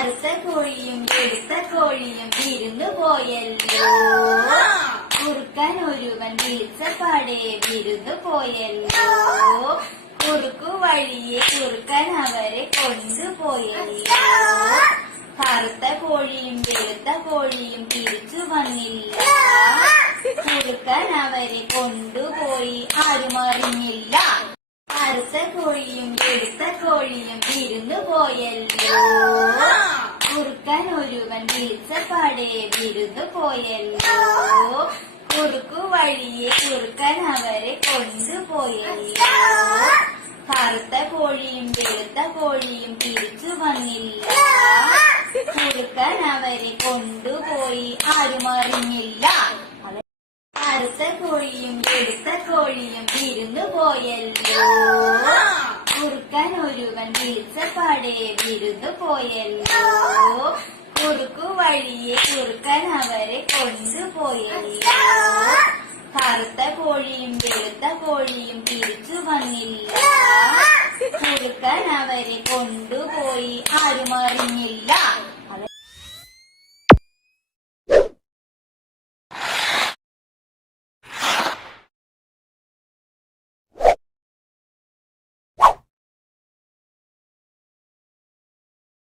കറുത്ത കോഴിയും വെളുത്ത കോഴിയും വിരുന്നു പോയല്ലോ. കുറുക്കൻ ഒരുവൻ വിളിച്ചപാടെ വിരുന്നു പോയല്ലോ. കുറുക്കു വഴിയെ കുറുക്കൻ അവരെ കൊണ്ടുപോയല്ലോ. കറുത്ത കോഴിയും വെളുത്ത കോഴിയും തിരിച്ചു വന്നില്ല. കുറുക്കൻ അവരെ കൊണ്ടുപോയി ആരും അറിഞ്ഞില്ല. കറുത്ത കോഴിയും വെളുത്ത കോഴിയും വിരുന്നു പോയല്ലോ. കുറുക്കൻ ഒരുവൻ വിളിച്ചപാടെ വിരുന്നു പോയല്ലോ. കുറുക്കു വഴിയെ കുറുക്കൻ അവരെ കൊണ്ടുപോയല്ലോ. കറുത്ത കോഴിയും വെളുത്ത കോഴിയും തിരിച്ചു വന്നില്ല. കുറുക്കൻ അവരെ കൊണ്ടുപോയി ആരും അറിഞ്ഞില്ല. കറുത്ത കോഴിയും വെളുത്ത കോഴിയും വിരുന്നു പോയല്ലോ. കുറുക്കൻ ഒരുവൻ വിളിച്ചപാടെ വിരുന്നു പോയല്ലോ. കുറുക്കു വഴിയെ കുറുക്കൻ അവരെ കൊണ്ടുപോയല്ലോ. കറുത്ത കോഴിയും വെളുത്ത കോഴിയും തിരിച്ചു വന്നില്ല. കുറുക്കൻ അവരെ കൊണ്ടുപോയി ആരും അറിഞ്ഞില്ല.